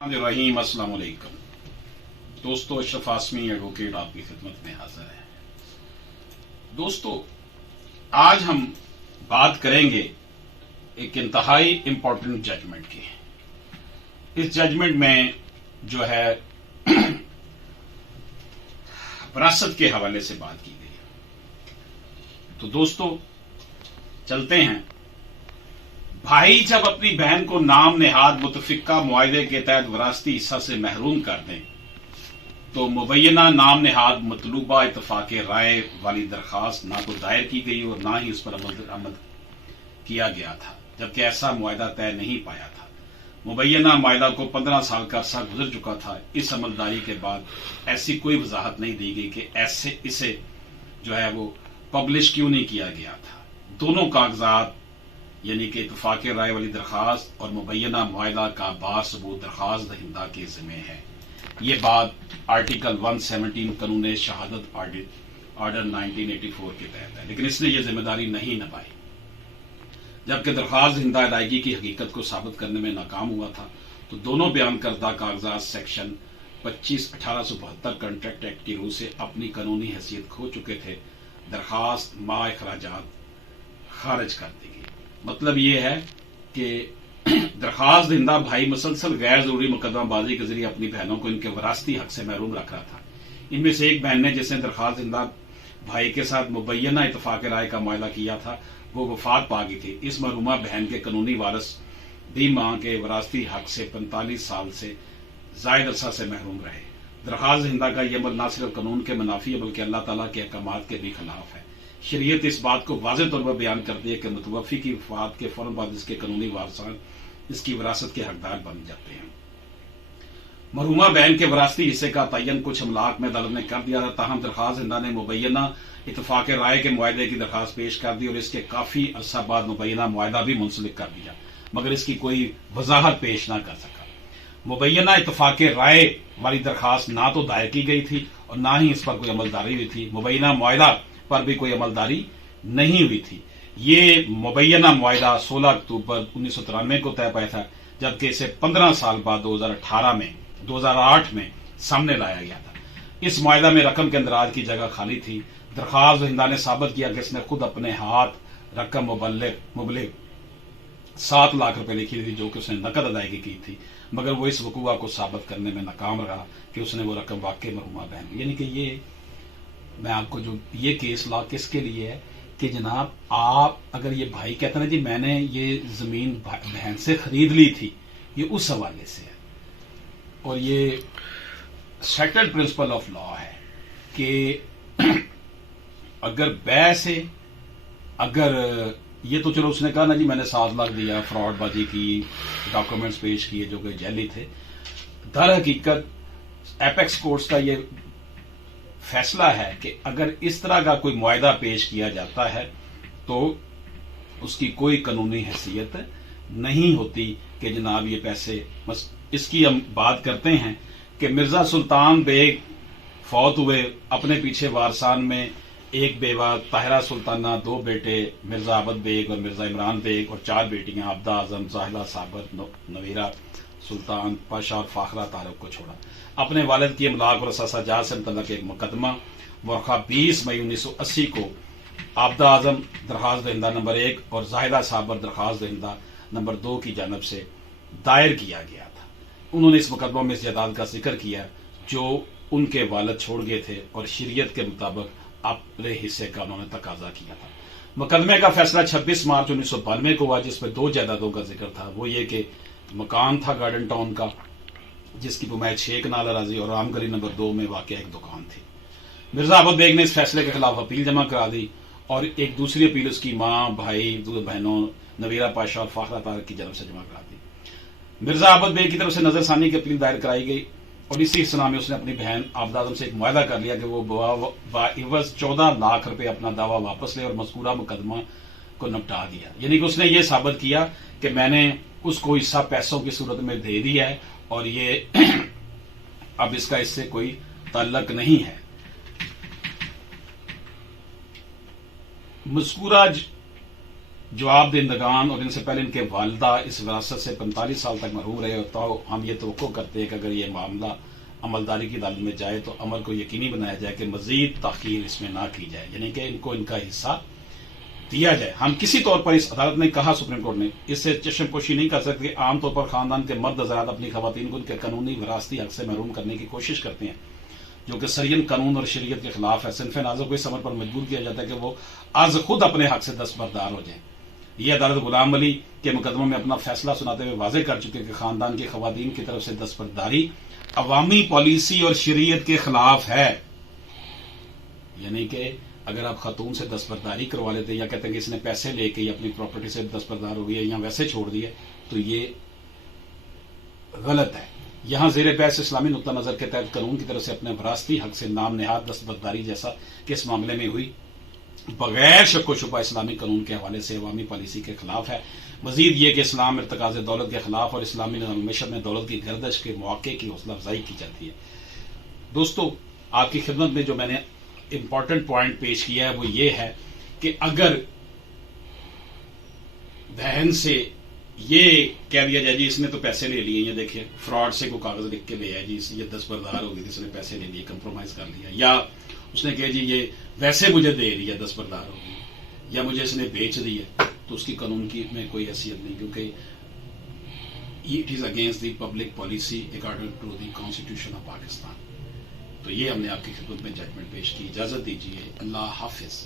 रहीम अस्सलाम वालेकुम दोस्तों, अशरफ आसमी एडवोकेट आपकी खिदमत में हाजिर है। दोस्तों, आज हम बात करेंगे एक इंतहाई इंपॉर्टेंट जजमेंट की। इस जजमेंट में जो है विरासत के हवाले से बात की गई है। तो दोस्तों चलते हैं। भाई जब अपनी बहन को नाम नेहाद मुतफिका मुआहदे के तहत विरासती हिस्सा से महरूम कर दें तो मुबैना नाम नेहाद मतलूबा इतफाक राय वाली दरखास्त ना तो दायर की गई और ना ही उस पर अमल किया गया था, जबकि ऐसा मुआहदा तय नहीं पाया था। मुबैना मुआहदा को 15 साल का अरसा गुजर चुका था। इस अमलदारी के बाद ऐसी कोई वजाहत नहीं दी गई कि इसे जो है वो पब्लिश क्यों नहीं किया गया था। दोनों कागजात यानी कि इत्तफाक राय वाली दरखास्त और मुबैना मुआहदा का बासबूत दरखास्त दहिंदा के ज़िम्मे है। ये बात आर्टिकल 117 कानून शहादत ऑर्डर 1984 के तहत है, लेकिन इसने ये जिम्मेदारी नहीं निभाई। जबकि दरखास्त दहिंदा अदायगी की हकीकत को साबित करने में नाकाम हुआ था, तो दोनों बयान करदा कागजात सेक्शन 25/1872 कॉन्ट्रैक्ट एक्ट की रूह से अपनी कानूनी हैसियत खो चुके थे। दरखास्त मा अखराजात खारिज कर दी गई। मतलब ये है कि दरखास्त दहिंदा भाई मुसलसल गैर जरूरी मुकदमाबाजी के जरिए अपनी बहनों को इनके वरासती हक से महरूम रख रहा था। इनमें से एक बहन ने जिसने दरखास्त दहिंदा भाई के साथ मुबैना इत्तफाक राय का मुआहदा किया था, वो वफात पा गई थी। इस महरूमा बहन के कानूनी वारिस भी मां के वरासती हक से 45 साल से जायद अरसा से महरूम रहे। दरखास्त दहिंदा का यह अमल न सिर्फ कानून के मुनाफी है बल्कि अल्लाह ताला के अहकामात के भी खिलाफ है। शरीयत इस बात को वाज़ेह तौर पर बयान करती है कि मुतवफ़्फ़ी की वफ़ात के फौरन बाद इसके कानूनी वारसान इसकी विरासत के हकदार बन जाते हैं। मरहुमा बहन के विरासती हिस्से का तयन कुछ अमलाक में अदालत ने कर दिया था, ताहम दरखास्त दहिंदा ने मुबैना इत्तफाक राय के मुआहदे की दरखास्त पेश कर दी और इसके काफी अरसा बाद मुबैना मुआहदा भी मुंसलिक कर दिया, मगर इसकी कोई वजाहत पेश न कर सका। मुबैना इत्तफाक राय वाली दरखास्त ना तो दायर की गई थी और ना ही इस पर कोई अमलदारी हुई थी। मुबैना मुआहदा पर भी कोई अमलदारी नहीं हुई थी। ये मुबैना मुआहदा 16 अक्टूबर 1993 को तय पाया था, जबकि इसे 15 साल बाद 2008 में सामने लाया गया था। इस मुआहदा में रकम के अंदराज की जगह खाली थी। दरखास्त दहिंदा ने साबित किया कि इसने खुद अपने हाथ रकम मुबलिग 7 लाख रुपए लिखी थी, जो कि उसने नकद अदायगी की थी, मगर वो इस वकूआ को साबित करने में नाकाम रहा कि उसने वो रकम वाकई मरहुमा बहन। यानी कि ये मैं आपको जो ये केस लॉ किसके लिए है कि जनाब, आप अगर ये भाई कहते ना जी मैंने ये जमीन बहन से खरीद ली थी, ये उस हवाले से है। और ये सेटल्ड प्रिंसिपल ऑफ लॉ है कि अगर बै से अगर ये तो चलो उसने कहा ना जी मैंने 7 लाख दिया, फ्रॉडबाजी की, डॉक्यूमेंट्स पेश किए जो कि जैली थे। दर हकीकत एपेक्स कोर्ट्स का ये फैसला है कि अगर इस तरह का कोई मुआहदा पेश किया जाता है तो उसकी कोई कानूनी हैसियत नहीं होती कि जनाब ये पैसे बस। इसकी हम बात करते हैं कि मिर्जा सुल्तान बेग फौत हुए, अपने पीछे वारसान में एक बेवा ताहिरा सुल्ताना, 2 बेटे मिर्जा अबद बेग और मिर्जा इमरान बेग और 4 बेटियां आबदा आजम, जाहिला साबर, नवीरा सुल्तान, पाशा और फाखरा तारक को छोड़ा। अपने वालिद की अमलाक और असाजात से मुतल्लक एक मुकदमा वर्खा 20 मई 1980 को आबदा आजम दरखास्त दहिंदा नंबर 1 और जाहिदा साबर दरखास्त दहिंदा नंबर 2 की जानब से दायर किया गया था। उन्होंने इस मुकदमा में इस जायदाद का जिक्र किया जो उनके वालिद छोड़ गए थे और शरीयत के मुताबिक अपने हिस्से का उन्होंने तकाजा किया था। मुकदमे का फैसला 26 मार्च 1992 को हुआ, जिसमें 2 जायदादों का जिक्र था। वो ये कि मकान था गार्डन टाउन का, जिसकी बुमायत 6 कनाल अराजी और राम गली नंबर 2 में वाक़ एक दुकान थी। मिर्जा अबद बेग ने इस फैसले के खिलाफ अपील जमा करा दी और एक दूसरी अपील उसकी मां, भाई, 2 बहनों नवीरा पाशा और फाखरा तारक की जानब से जमा करा दी। मिर्जा अबद बेग की तरफ से नजरसानी की अपील दायर कराई गई और इसी सिलसिले में उसने अपनी बहन आबदा आजम से एक मुआहदा कर लिया कि वो बाइवज 14 लाख रुपए अपना दावा वापस ले और मज़कूरा मुकदमा को निपटा दिया। यानी कि उसने ये साबित किया कि मैंने उसको हिस्सा पैसों की सूरत में दे दिया है और ये अब इसका इससे कोई ताल्लुक नहीं है। मज़कूरा جواب دہندگان اور ان سے پہلے ان کے والدہ اس وراثت سے 45 سال تک محروم رہے تو ہم یہ توقع کرتے ہیں کہ اگر یہ معاملہ عملداری کی عدالت میں جائے تو عمل کو یقینی بنایا جائے کہ مزید تاخیر اس میں نہ کی جائے، یعنی کہ ان کو ان کا حصہ دیا جائے۔ ہم کسی طور پر، اس عدالت نے کہا، سپریم کورٹ نے اس سے چشم پوشی نہیں کر سکتے کہ عام طور پر خاندان کے مرد حضرات اپنی خواتین کو ان کے قانونی وراثتی حق سے محروم کرنے کی کوشش کرتے ہیں، جو کہ سرین قانون اور شریعت کے خلاف ہے۔ صنف ناظر کو اس عمل پر مجبور کیا جاتا ہے کہ وہ از خود اپنے حق سے دستبردار ہو جائیں۔ یہ عدالت غلام علی کے مقدموں میں اپنا فیصلہ سناتے ہوئے واضح کر چکے کہ خاندان کی خواتین کی طرف سے دستبرداری عوامی پالیسی اور شریعت کے خلاف ہے، یعنی کہ اگر آپ خاتون سے دستبرداری کروا لیتے یا کہتے ہیں کہ اس نے پیسے لے کے یا اپنی پراپرٹی سے دستبردار ہو گئی یا ویسے چھوڑ دیے تو یہ غلط ہے۔ یہاں زیر بحث اسلامی نقطہ نظر کے تحت قانون کی طرف سے اپنے وراثتی حق سے نام نہاد دستبرداری جیسا کہ اس معاملے میں ہوئی بغیر شک و شبہ اسلامی قانون کے حوالے سے عوامی پالیسی کے خلاف ہے۔ مزید یہ کہ اسلام ارتکاز دولت کے خلاف اور اسلامی نظام معیشت میں دولت کی گردش کے مواقع کی حوصلہ افزائی کی جاتی ہے۔ دوستو، آپ کی خدمت میں جو میں نے امپورٹنٹ پوائنٹ پیش کیا ہے وہ یہ ہے کہ اگر بہن سے یہ کہہ دیا جائے جی اس نے تو پیسے لے لیے، یا دیکھیں فراڈ سے کوئی کاغذ لکھ کے لے آیا جی یہ دستبردار ہو گئی، اس نے پیسے لے لیے، کمپرومائز کر لیا، یا اس نے کہا جی یہ ویسے مجھے دے رہی ہے، دستبردار ہو گئی، یا مجھے اس نے بیچ دی ہے، تو اس کی قانون کی میں کوئی حیثیت نہیں، کیونکہ it is against the public policy according to the Constitution of Pakistan. تو یہ ہم نے آپ کی خدمت میں ججمنٹ پیش کی۔ اجازت دیجیے، اللہ حافظ۔